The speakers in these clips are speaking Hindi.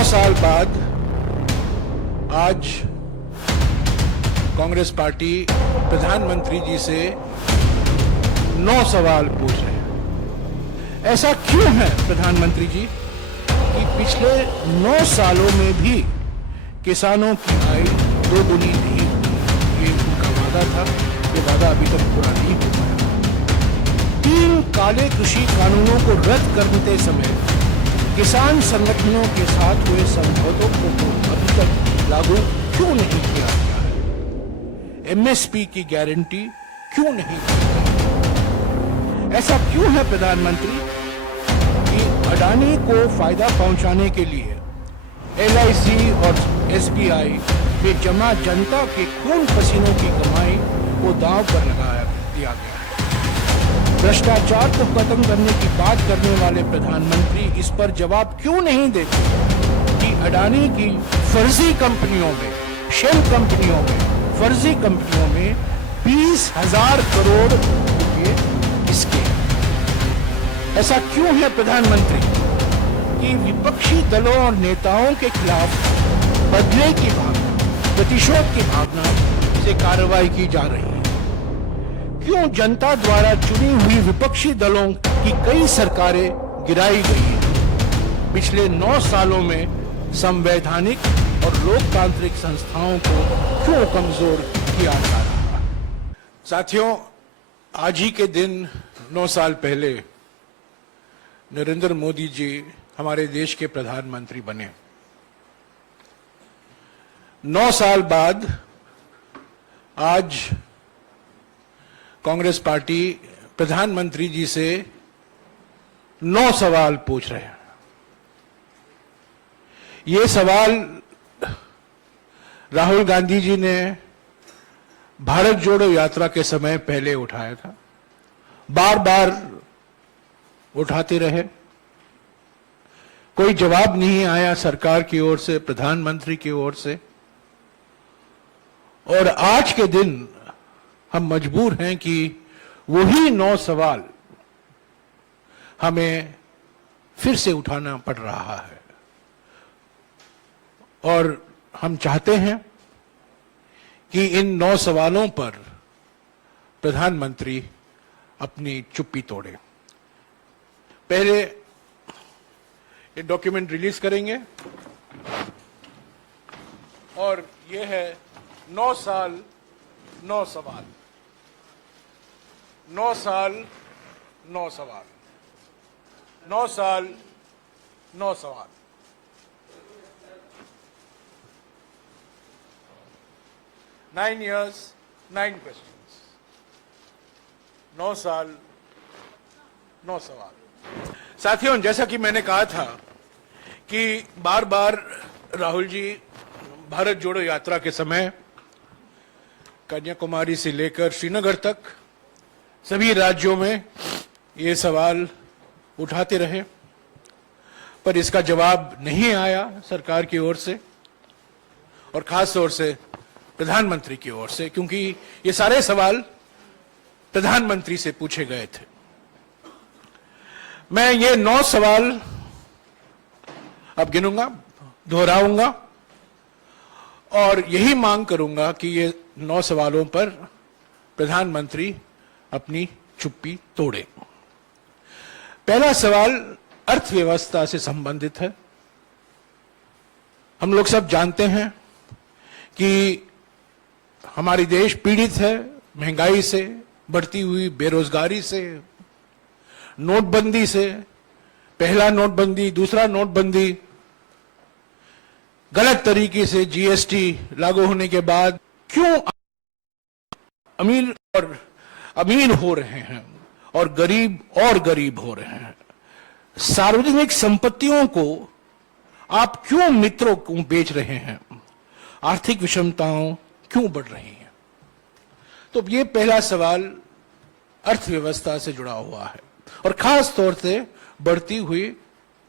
9 साल बाद आज कांग्रेस पार्टी प्रधानमंत्री जी से 9 सवाल पूछ रहे हैं। ऐसा क्यों है प्रधानमंत्री जी कि पिछले 9 सालों में भी किसानों की आय दोगुनी नहीं हुई? ये उनका वादा था, ये वादा अभी तक पूरा नहीं हो पाया। 3 काले कृषि कानूनों को रद्द करते समय किसान संगठनों के साथ हुए समझौतों को अभी तक लागू क्यों नहीं किया गया है? एमएसपी की गारंटी क्यों नहीं की गई? ऐसा क्यों है प्रधानमंत्री कि अडानी को फायदा पहुंचाने के लिए एलआईसी और एसबीआई में जमा जनता के खून पसीनों की कमाई को दांव पर लगा दिया गया है? भ्रष्टाचार को खत्म करने की बात करने वाले प्रधानमंत्री इस पर जवाब क्यों नहीं देते कि अडानी की फर्जी कंपनियों में, शेल कंपनियों में, फर्जी कंपनियों में 20,000 करोड़ रुपए किसके? ऐसा क्यों है प्रधानमंत्री कि विपक्षी दलों और नेताओं के खिलाफ बदले की भावना, प्रतिशोध की भावना से कार्रवाई की जा रही है? क्यों जनता द्वारा चुनी हुई विपक्षी दलों की कई सरकारें गिराई गई हैं? पिछले 9 सालों में संवैधानिक और लोकतांत्रिक संस्थाओं को क्यों कमजोर किया जा रहा है? साथियों, आज ही के दिन 9 साल पहले नरेंद्र मोदी जी हमारे देश के प्रधानमंत्री बने। 9 साल बाद आज कांग्रेस पार्टी प्रधानमंत्री जी से 9 सवाल पूछ रहे हैं। ये सवाल राहुल गांधी जी ने भारत जोड़ो यात्रा के समय पहले उठाया था, बार बार उठाते रहे, कोई जवाब नहीं आया सरकार की ओर से, प्रधानमंत्री की ओर से। और आज के दिन हम मजबूर हैं कि वही 9 सवाल हमें फिर से उठाना पड़ रहा है। और हम चाहते हैं कि इन 9 सवालों पर प्रधानमंत्री अपनी चुप्पी तोड़े। पहले ये डॉक्यूमेंट रिलीज करेंगे और ये है 9 साल 9 सवाल। 9 साल 9 सवाल। 9 साल 9 सवाल। Nine years, 9 questions. 9 साल 9 सवाल। साथियों, जैसा कि मैंने कहा था कि बार बार राहुल जी भारत जोड़ो यात्रा के समय कन्याकुमारी से लेकर श्रीनगर तक सभी राज्यों में ये सवाल उठाते रहे, पर इसका जवाब नहीं आया सरकार की ओर से और खास तौर से प्रधानमंत्री की ओर से, क्योंकि ये सारे सवाल प्रधानमंत्री से पूछे गए थे। मैं ये 9 सवाल अब गिनूंगा, दोहराऊंगा और यही मांग करूंगा कि ये 9 सवालों पर प्रधानमंत्री अपनी चुप्पी तोड़े। पहला सवाल अर्थव्यवस्था से संबंधित है। हम लोग सब जानते हैं कि हमारी देश पीड़ित है महंगाई से, बढ़ती हुई बेरोजगारी से, नोटबंदी से, पहला नोटबंदी, दूसरा नोटबंदी, गलत तरीके से जीएसटी लागू होने के बाद क्यों अमीर हो रहे हैं और गरीब हो रहे हैं? सार्वजनिक संपत्तियों को आप क्यों मित्रों को बेच रहे हैं? आर्थिक विषमताओं क्यों बढ़ रही हैं? तो ये पहला सवाल अर्थव्यवस्था से जुड़ा हुआ है और खास तौर से बढ़ती हुई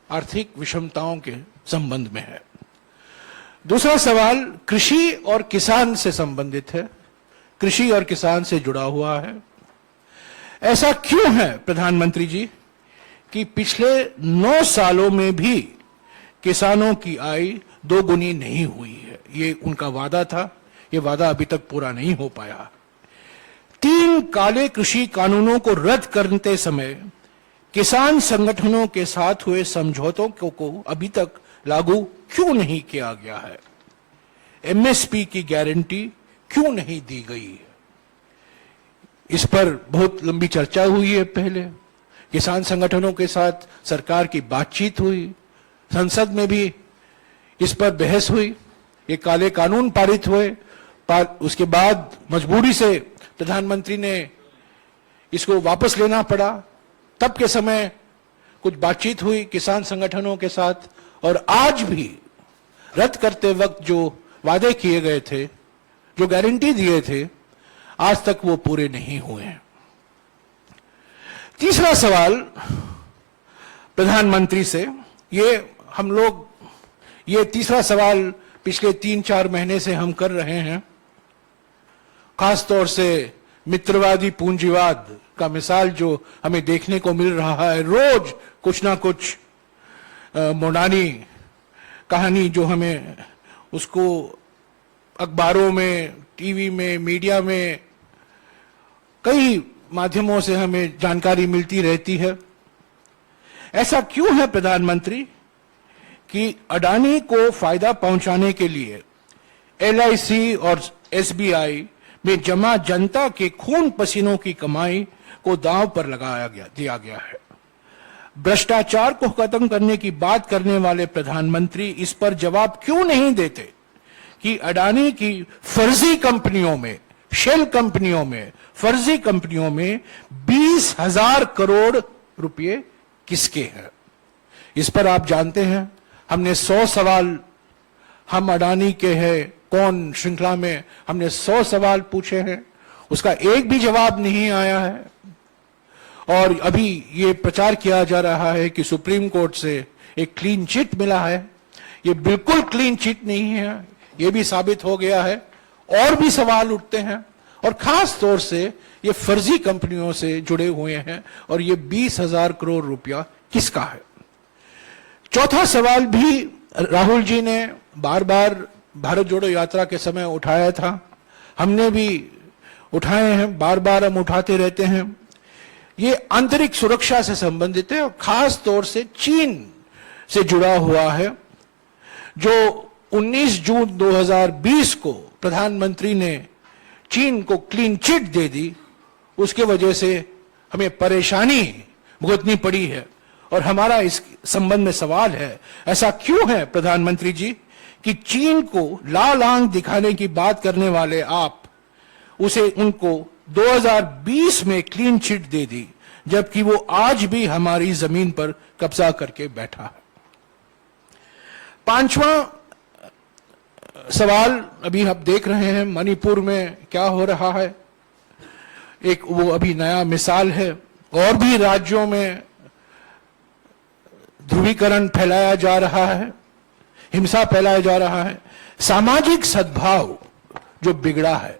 आर्थिक विषमताओं के संबंध में है। दूसरा सवाल कृषि और किसान से संबंधित है, कृषि और किसान से जुड़ा हुआ है। ऐसा क्यों है प्रधानमंत्री जी कि पिछले 9 सालों में भी किसानों की आय दोगुनी नहीं हुई है। ये उनका वादा था, ये वादा अभी तक पूरा नहीं हो पाया। 3 काले कृषि कानूनों को रद्द करते समय किसान संगठनों के साथ हुए समझौतों को अभी तक लागू क्यों नहीं किया गया है? एमएसपी की गारंटी क्यों नहीं दी गई है? इस पर बहुत लंबी चर्चा हुई है। पहले किसान संगठनों के साथ सरकार की बातचीत हुई, संसद में भी इस पर बहस हुई, ये काले कानून पारित हुए। उसके बाद मजबूरी से प्रधानमंत्री ने इसको वापस लेना पड़ा। तब के समय कुछ बातचीत हुई किसान संगठनों के साथ, और आज भी रद्द करते वक्त जो वादे किए गए थे, जो गारंटी दिए थे, आज तक वो पूरे नहीं हुए हैं। तीसरा सवाल प्रधानमंत्री से, ये तीसरा सवाल पिछले 3-4 महीने से हम कर रहे हैं। खासतौर से मित्रवादी पूंजीवाद का मिसाल जो हमें देखने को मिल रहा है, रोज कुछ ना कुछ मोडानी कहानी जो हमें उसको अखबारों में, टीवी में, मीडिया में, कई माध्यमों से हमें जानकारी मिलती रहती है। ऐसा क्यों है प्रधानमंत्री कि अडानी को फायदा पहुंचाने के लिए एलआईसी और एसबीआई में जमा जनता के खून पसीनों की कमाई को दांव पर दिया गया है? भ्रष्टाचार को खत्म करने की बात करने वाले प्रधानमंत्री इस पर जवाब क्यों नहीं देते कि अडानी की फर्जी कंपनियों में, शेल कंपनियों में, फर्जी कंपनियों में 20,000 करोड़ रुपए किसके हैं? इस पर आप जानते हैं, हमने 100 सवाल, हम अडानी के हैं कौन श्रृंखला में हमने 100 सवाल पूछे हैं, उसका एक भी जवाब नहीं आया है। और अभी ये प्रचार किया जा रहा है कि सुप्रीम कोर्ट से एक क्लीन चिट मिला है। ये बिल्कुल क्लीन चिट नहीं है, ये भी साबित हो गया है। और भी सवाल उठते हैं, और खास तौर से ये फर्जी कंपनियों से जुड़े हुए हैं, और ये 20,000 करोड़ रुपया किसका है? चौथा सवाल भी राहुल जी ने बार बार भारत जोड़ो यात्रा के समय उठाया था, हमने भी उठाए हैं, बार बार हम उठाते रहते हैं। ये आंतरिक सुरक्षा से संबंधित है और खास तौर से चीन से जुड़ा हुआ है। जो 19 जून 2020 को प्रधानमंत्री ने चीन को क्लीन चिट दे दी, उसके वजह से हमें परेशानी भुगतनी पड़ी है। और हमारा इस संबंध में सवाल है, ऐसा क्यों है प्रधानमंत्री जी कि चीन को लाल आंख दिखाने की बात करने वाले आप उनको 2020 में क्लीन चिट दे दी, जबकि वो आज भी हमारी जमीन पर कब्जा करके बैठा है। 5वां सवाल, अभी आप देख रहे हैं मणिपुर में क्या हो रहा है, एक वो अभी नया मिसाल है। और भी राज्यों में ध्रुवीकरण फैलाया जा रहा है, हिंसा फैलाया जा रहा है। सामाजिक सद्भाव जो बिगड़ा है,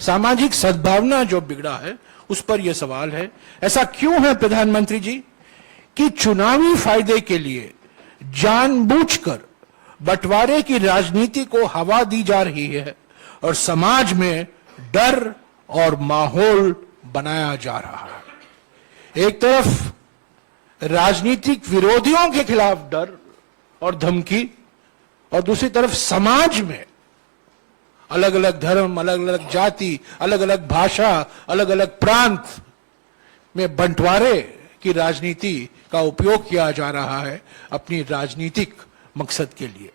सामाजिक सद्भावना जो बिगड़ा है, उस पर यह सवाल है। ऐसा क्यों है प्रधानमंत्री जी कि चुनावी फायदे के लिए जानबूझकर बंटवारे की राजनीति को हवा दी जा रही है और समाज में डर और माहौल बनाया जा रहा है? एक तरफ राजनीतिक विरोधियों के खिलाफ डर और धमकी, और दूसरी तरफ समाज में अलग अलग धर्म, अलग अलग जाति, अलग अलग भाषा, अलग अलग प्रांत में बंटवारे की राजनीति का उपयोग किया जा रहा है अपनी राजनीतिक मकसद के लिए।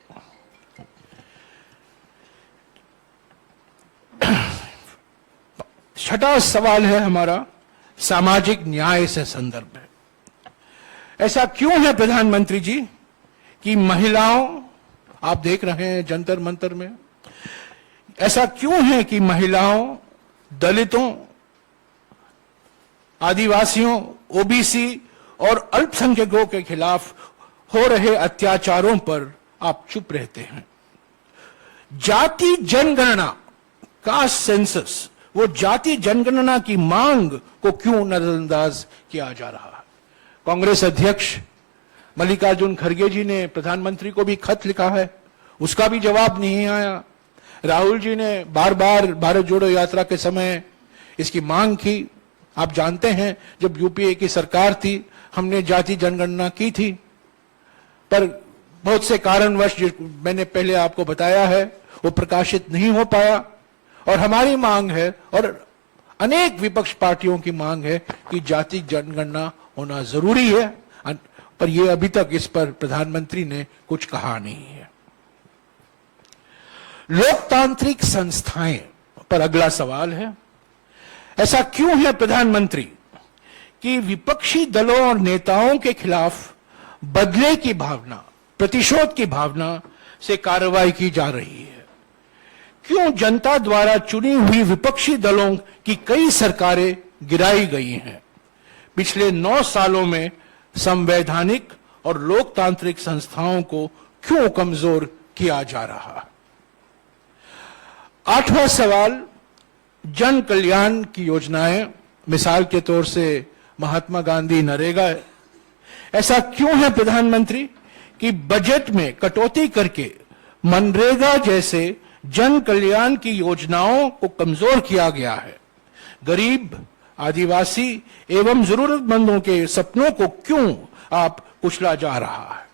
छठा सवाल है हमारा सामाजिक न्याय से संदर्भ है। ऐसा क्यों है प्रधानमंत्री जी कि महिलाओं, आप देख रहे हैं जंतर मंतर में, ऐसा क्यों है कि महिलाओं, दलितों, आदिवासियों, ओबीसी और अल्पसंख्यकों के खिलाफ हो रहे अत्याचारों पर आप चुप रहते हैं? जाति जनगणना, कास्ट सेंसस, वो जाति जनगणना की मांग को क्यों नजरअंदाज किया जा रहा है? कांग्रेस अध्यक्ष मल्लिकार्जुन खड़गे जी ने प्रधानमंत्री को भी खत लिखा है, उसका भी जवाब नहीं आया। राहुल जी ने बार बार भारत जोड़ो यात्रा के समय इसकी मांग की। आप जानते हैं जब यूपीए की सरकार थी हमने जाति जनगणना की थी, पर बहुत से कारणवश जो मैंने पहले आपको बताया है वो प्रकाशित नहीं हो पाया। और हमारी मांग है और अनेक विपक्ष पार्टियों की मांग है कि जाति जनगणना होना जरूरी है, पर यह अभी तक इस पर प्रधानमंत्री ने कुछ कहा नहीं है। लोकतांत्रिक संस्थाएं पर अगला सवाल है। ऐसा क्यों है प्रधानमंत्री कि विपक्षी दलों और नेताओं के खिलाफ बदले की भावना, प्रतिशोध की भावना से कार्रवाई की जा रही है? क्यों जनता द्वारा चुनी हुई विपक्षी दलों की कई सरकारें गिराई गई हैं? पिछले 9 सालों में संवैधानिक और लोकतांत्रिक संस्थाओं को क्यों कमजोर किया जा रहा है? 8वां सवाल, जन कल्याण की योजनाएं, मिसाल के तौर से महात्मा गांधी नरेगा। ऐसा क्यों है प्रधानमंत्री कि बजट में कटौती करके मनरेगा जैसे जन कल्याण की योजनाओं को कमजोर किया गया है? गरीब, आदिवासी एवं जरूरतमंदों के सपनों को क्यों आप कुचला जा रहा है?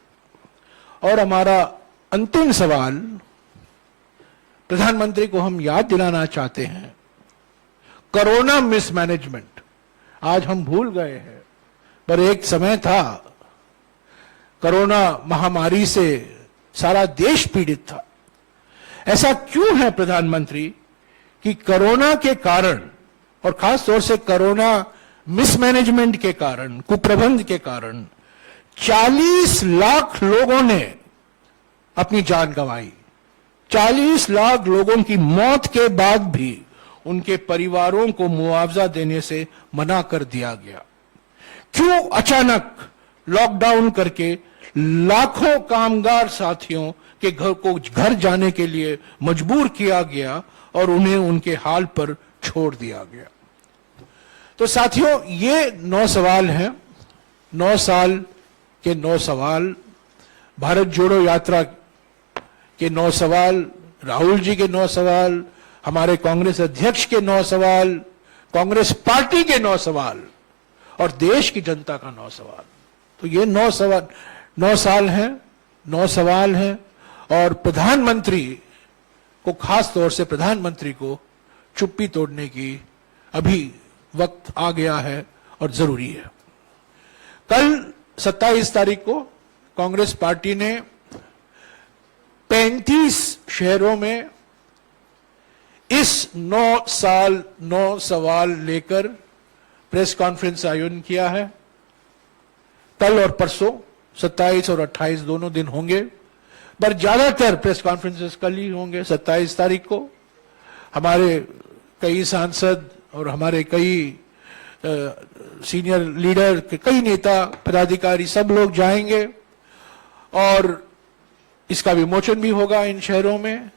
और हमारा अंतिम सवाल, प्रधानमंत्री को हम याद दिलाना चाहते हैं, कोरोना मिसमैनेजमेंट आज हम भूल गए हैं, पर एक समय था कोरोना महामारी से सारा देश पीड़ित था। ऐसा क्यों है प्रधानमंत्री कि कोरोना के कारण और खास तौर से कोरोना मिसमैनेजमेंट के कारण, कुप्रबंध के कारण 40 लाख लोगों ने अपनी जान गंवाई। 40 लाख लोगों की मौत के बाद भी उनके परिवारों को मुआवजा देने से मना कर दिया गया। क्यों अचानक लॉकडाउन करके लाखों कामगार साथियों के घर को घर जाने के लिए मजबूर किया गया और उन्हें उनके हाल पर छोड़ दिया गया? तो साथियों, ये 9 सवाल हैं, 9 साल के 9 सवाल, भारत जोड़ो यात्रा के 9 सवाल, राहुल जी के 9 सवाल, हमारे कांग्रेस अध्यक्ष के 9 सवाल, कांग्रेस पार्टी के 9 सवाल और देश की जनता का 9 सवाल। तो ये 9 साल हैं, 9 सवाल हैं और प्रधानमंत्री को, खास तौर से प्रधानमंत्री को चुप्पी तोड़ने की अभी वक्त आ गया है और जरूरी है। कल 27 तारीख को कांग्रेस पार्टी ने 35 शहरों में इस 9 साल 9 सवाल लेकर प्रेस कॉन्फ्रेंस आयोजन किया है। कल और परसों 27 और 28 दोनों दिन होंगे, पर ज्यादातर प्रेस कॉन्फ्रेंसेस कल ही होंगे। 27 तारीख को हमारे कई सांसद और हमारे कई सीनियर लीडर के कई नेता पदाधिकारी सब लोग जाएंगे और इसका विमोचन भी होगा इन शहरों में।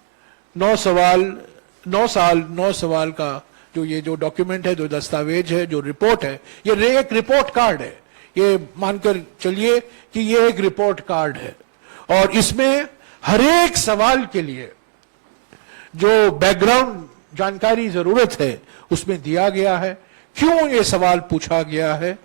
9 साल 9 सवाल का जो डॉक्यूमेंट है, जो दस्तावेज है, जो रिपोर्ट है, ये एक रिपोर्ट कार्ड है। ये मानकर चलिए कि ये एक रिपोर्ट कार्ड है और इसमें हर एक सवाल के लिए जो बैकग्राउंड जानकारी जरूरत है उसमें दिया गया है। क्यों ये सवाल पूछा गया है,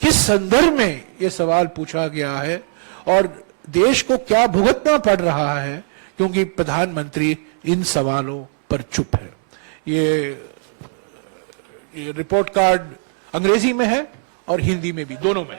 किस संदर्भ में ये सवाल पूछा गया है और देश को क्या भुगतना पड़ रहा है क्योंकि प्रधानमंत्री इन सवालों पर चुप है। ये रिपोर्ट कार्ड अंग्रेजी में है और हिंदी में भी, दोनों में।